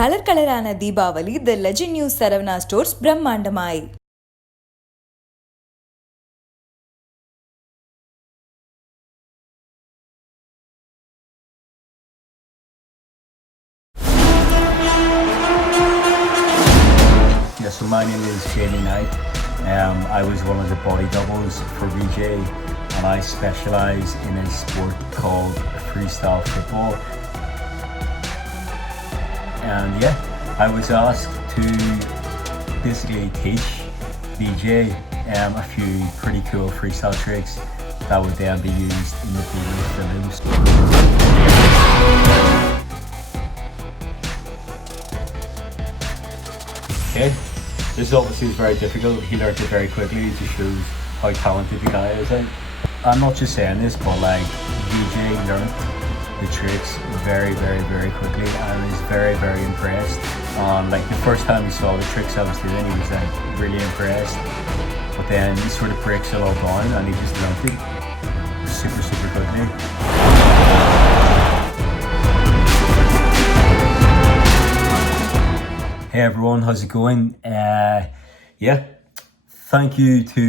கலரான Deepavali the legend new Saravana stores பிரம்மாண்டமாய். Yeah, so my name is Jamie Knight. I was one of the body doubles for Vijay, and I specialize in a sport called freestyle football. And yeah, I was asked to basically teach Vijay a few pretty cool freestyle tricks that would then be used in the Bigil films. Okay, this obviously is very difficult. He learned it very quickly. It just shows how talented the guy is. I'm not just saying this, but like Vijay learned the tricks very quickly. I was very impressed. Like the first time he saw the tricks I was doing, he was like really impressed. But then he sort of breaks it all down and he just learned it super quickly. Hey everyone, how's it going? Yeah, thank you to,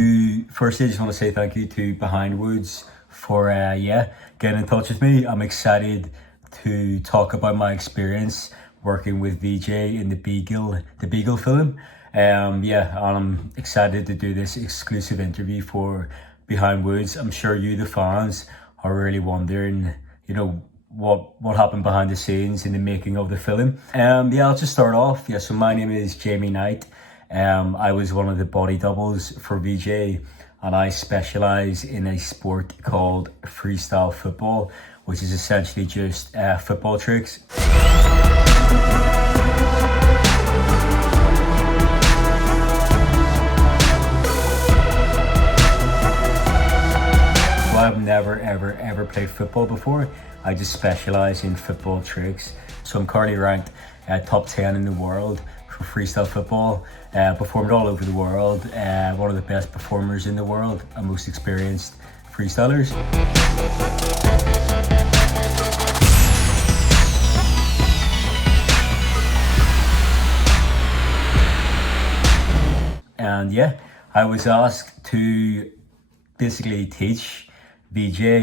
firstly I just want to say thank you to Behind Woods for getting in touch with me. I'm excited to talk about my experience working with Vijay in the Bigil film. I'm excited to do this exclusive interview for Behind Woods. I'm sure you, the fans, are really wondering, you know, what happened behind the scenes in the making of the film. I'll just start off. So my name is Jamie Knight. I was one of the body doubles for Vijay, and I specialize in a sport called freestyle football, which is essentially just football tricks. I've never ever played football before. I just specialize in football tricks. So I'm currently ranked top 10 in the world for freestyle football. Performed all over the world. One of the best performers in the world and most experienced freestylers. And yeah, I was asked to basically teach Vijay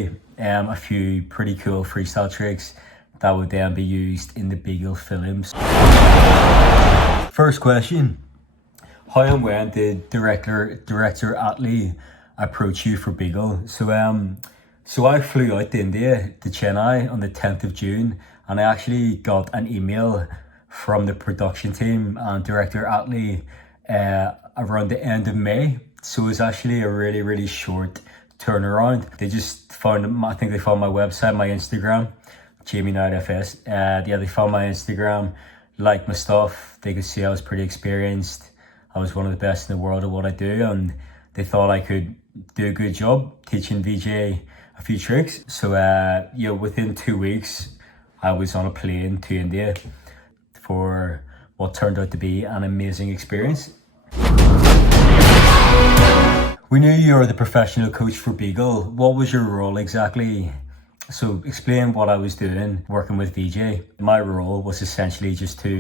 a few pretty cool freestyle tricks that would then be used in the Bigil films. First question: how and when did director Atlee approach you for Bigil? So I flew out to India, to Chennai on the 10th of June, and I actually got an email from the production team and director Atlee around the end of May. So it was actually a really short turnaround. They just found, I think they found my website, my Instagram, Jamie Knight FS. They found my Instagram, liked my stuff. They could see I was pretty experienced. I was one of the best in the world at what I do, and they thought I could do a good job teaching Vijay a few tricks. So within 2 weeks, I was on a plane to India for what turned out to be an amazing experience. We knew you were the professional coach for Bigil. What was your role exactly? So explain what I was doing working with Vijay. My role was essentially just to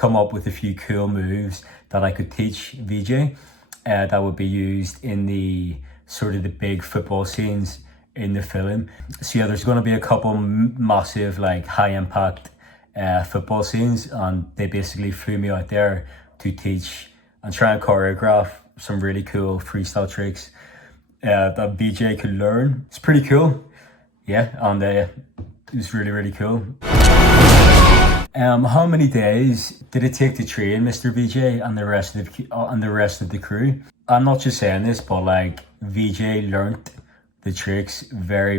come up with a few cool moves that I could teach Vijay that would be used in the sort of the big football scenes in the film. So yeah, there's going to be a couple massive like high impact football scenes, and they basically flew me out there to teach and try and choreograph some really cool freestyle tricks that Vijay could learn. It's pretty cool. Yeah, and it was really cool. How many days did it take to train Mr. Vijay and the rest of the crew? I'm not just saying this, but like Vijay learned the tricks very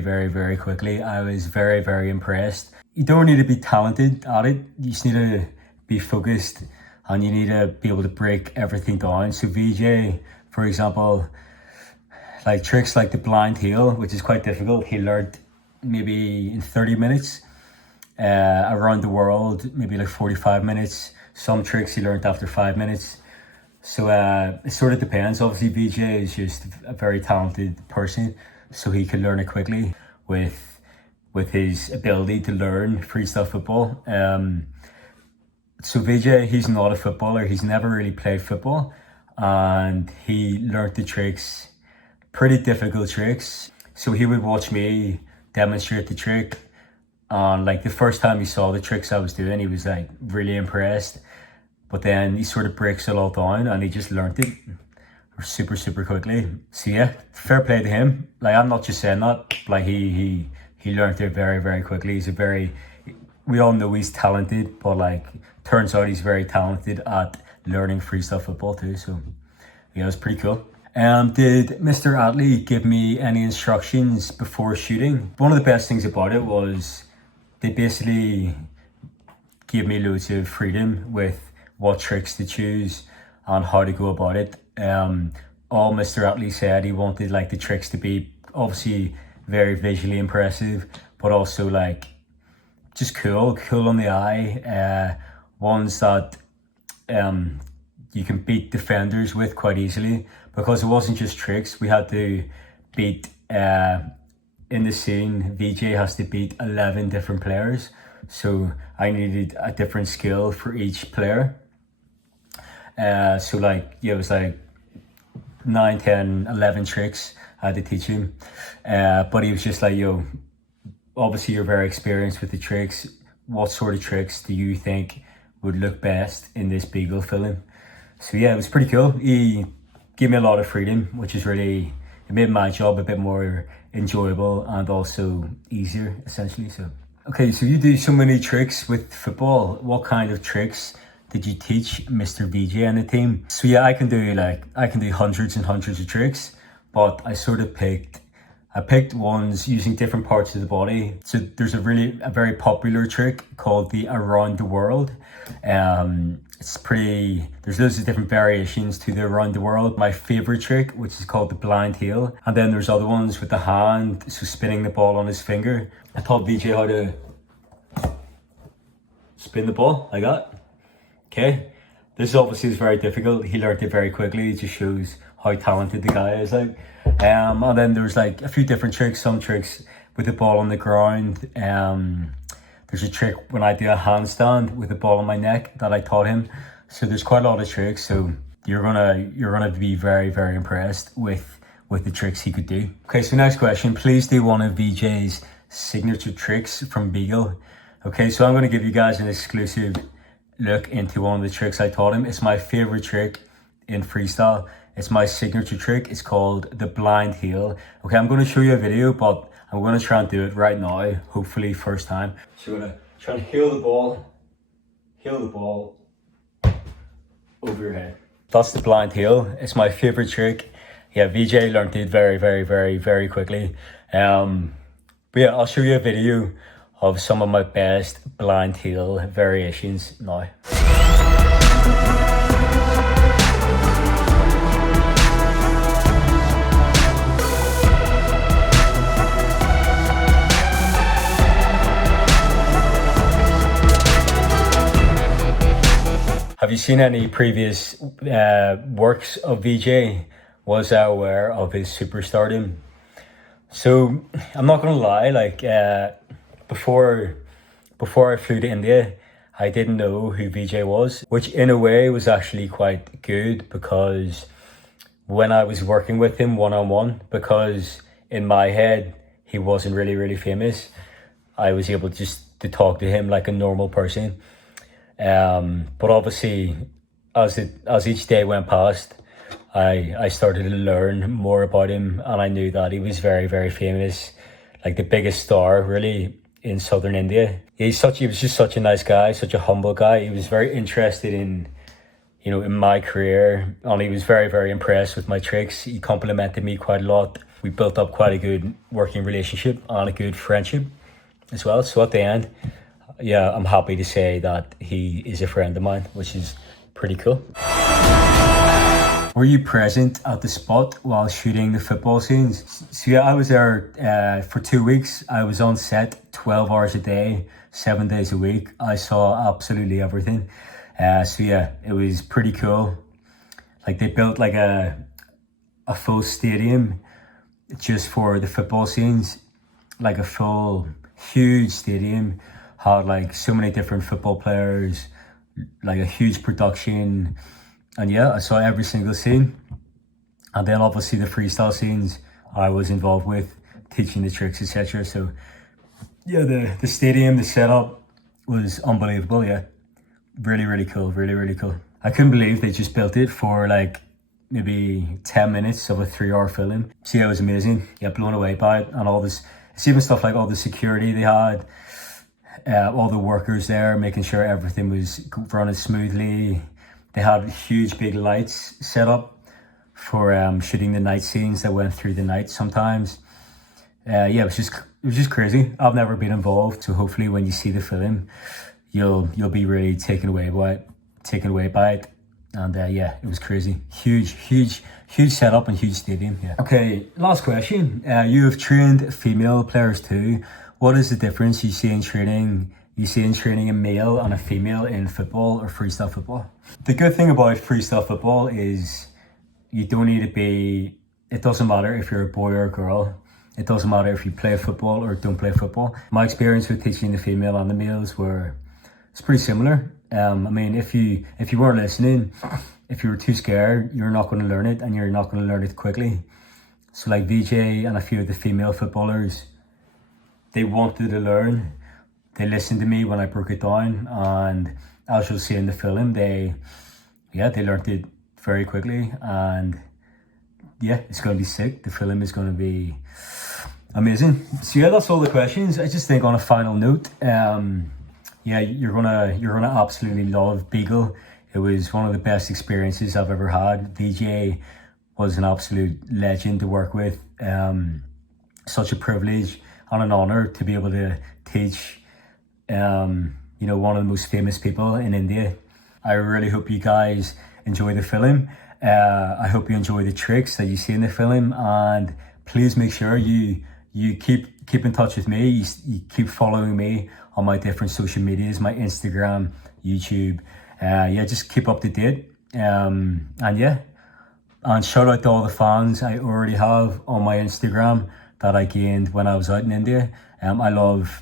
quickly. I was very impressed. You don't need to be talented at it. You just need to be focused, and you need to be able to break everything down. So Vijay, for example, like tricks like the blind heel, which is quite difficult, he learned maybe in 30 minutes. Around the world, maybe like 45 minutes. Some tricks he learned after 5 minutes. So it sort of depends. Obviously Vijay is just a very talented person, so he could learn it quickly with his ability to learn freestyle football. So Vijay, he's not a footballer. He's never really played football, and he learnt the tricks, pretty difficult tricks. So he would watch me demonstrate the trick, and like the first time he saw the tricks I was doing, he was like really impressed. But then he sort of breaks it all down, and he just learnt it super quickly. So yeah, fair play to him. Like, I'm not just saying that. Like, he learnt it very quickly. We all know he's talented, but like, turns out he's very talented at learning freestyle football too. So yeah, it was pretty cool. Did Mr. Atley give me any instructions before shooting? One of the best things about it was they basically gave me loads of freedom with what tricks to choose and how to go about it. All Mr. Atley said, he wanted like the tricks to be obviously very visually impressive, but also like just cool on the eye. Ones that you can beat defenders with quite easily, because it wasn't just tricks. We had to beat in the scene. Vijay has to beat 11 different players, so I needed a different skill for each player. So like, yeah, it was like 9, 10, 11 tricks I had to teach him. But he was just like, yo, obviously you're very experienced with the tricks. What sort of tricks do you think would look best in this Bigil film? So yeah, it was pretty cool. He gave me a lot of freedom, which is really, it made my job a bit more enjoyable and also easier, essentially. So okay, so you do so many tricks with football. What kind of tricks did you teach Mr. Vijay and the team? So yeah, I can do hundreds and hundreds of tricks, but I sort of picked ones using different parts of the body. So there's a very popular trick called the around the world. There's loads of different variations to the around the world. My favorite trick, which is called the blind heel. And then there's other ones with the hand, so spinning the ball on his finger. I taught Vijay how to spin the ball like that. Okay, this obviously is very difficult. He learned it very quickly. It just shows how talented the guy is. Like, and then there's like a few different tricks. Some tricks with the ball on the ground. There's a trick when I do a handstand with the ball on my neck that I taught him. So there's quite a lot of tricks. So you're gonna be very impressed with the tricks he could do. Okay, so next question. Please do one of Vijay's signature tricks from Bigil. Okay, so I'm gonna give you guys an exclusive look into one of the tricks I taught him. It's my favorite trick in freestyle. It's my signature trick. It's called the blind heel. Okay, I'm going to show you a video, but I'm going to try and do it right now, hopefully first time. So I'm going to try and heel the ball over your head. That's the blind heel. It's my favorite trick. Yeah, Vijay learned it very quickly. But yeah, I'll show you a video of some of my best blind heel variations now. Have you seen any previous works of Vijay? Was I aware of his superstardom? So I'm not gonna lie, like before I flew to India, I didn't know who Vijay was, which in a way was actually quite good, because when I was working with him one-on-one, because in my head he wasn't really famous, I was able just to talk to him like a normal person. But obviously as each day went past, I started to learn more about him, and I knew that he was very famous, like the biggest star really in southern India. He was just such a nice guy, such a humble guy. He was very interested in my career, and he was very impressed with my tricks. He complimented me quite a lot. We built up quite a good working relationship and a good friendship as well. So at the end, yeah, I'm happy to say that he is a friend of mine, which is pretty cool. Were you present at the spot while shooting the football scenes? So yeah, I was there for 2 weeks. I was on set 12 hours a day, 7 days a week. I saw absolutely everything. So yeah, it was pretty cool. Like, they built like a full stadium just for the football scenes, like a full huge stadium, had like so many different football players, like a huge production. And yeah, I saw every single scene. And then obviously the freestyle scenes I was involved with, teaching the tricks, etc. So yeah, the stadium, the setup was unbelievable. Yeah, really cool, really cool. I couldn't believe they just built it for like maybe 10 minutes of a 3-hour film. So yeah, it was amazing. Yeah, blown away by it. And all this, it's even stuff like all the security they had, all the workers there, making sure everything was running smoothly. They had huge big lights set up for shooting the night scenes that went through the night sometimes. Yeah, it was just crazy. I've never been involved, so hopefully when you see the film, you'll be really taken away by it. And yeah, it was crazy. Huge setup and huge stadium. Yeah. Okay, last question. You have trained female players too. What is the difference you see in training a male and a female in football or freestyle football? The good thing about freestyle football is you don't need to be, it doesn't matter if you're a boy or a girl. It doesn't matter if you play football or don't play football. My experience with teaching the female and the males it's pretty similar. I mean, if you weren't listening, if you were too scared, you're not going to learn it, and you're not going to learn it quickly. So like Vijay and a few of the female footballers, they wanted to learn. They listened to me when I broke it down, and as you'll see in the film, they learned it very quickly. And yeah, it's going to be sick. The film is going to be amazing. So yeah, that's all the questions. I just think on a final note, yeah, you're gonna absolutely love Bigil. It was one of the best experiences I've ever had. Vijay was an absolute legend to work with. Such a privilege and an honor to be able to teach, one of the most famous people in India. I really hope you guys enjoy the film. I hope you enjoy the tricks that you see in the film, and please make sure you keep in touch with me. You keep following me on my different social medias, my Instagram, YouTube. Just keep up to date. And shout out to all the fans I already have on my Instagram that I gained when I was out in India. I love,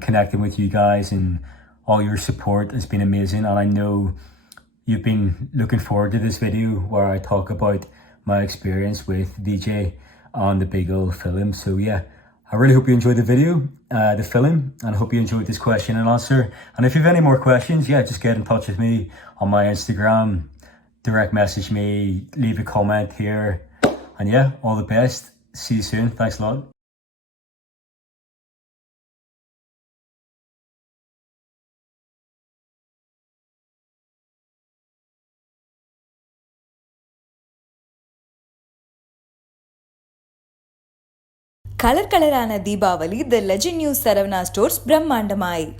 connecting with you guys, and all your support has been amazing. And I know you've been looking forward to this video where I talk about my experience with Vijay on the Bigil film. So yeah, I really hope you enjoyed the video, the film, and I hope you enjoyed this question and answer. And if you have any more questions, just get in touch with me on my Instagram, direct message me, leave a comment here. And yeah, all the best. See you soon. Thanks a lot. கலரான Deepavali the legend new Saravana stores பிரம்மாண்டமாய்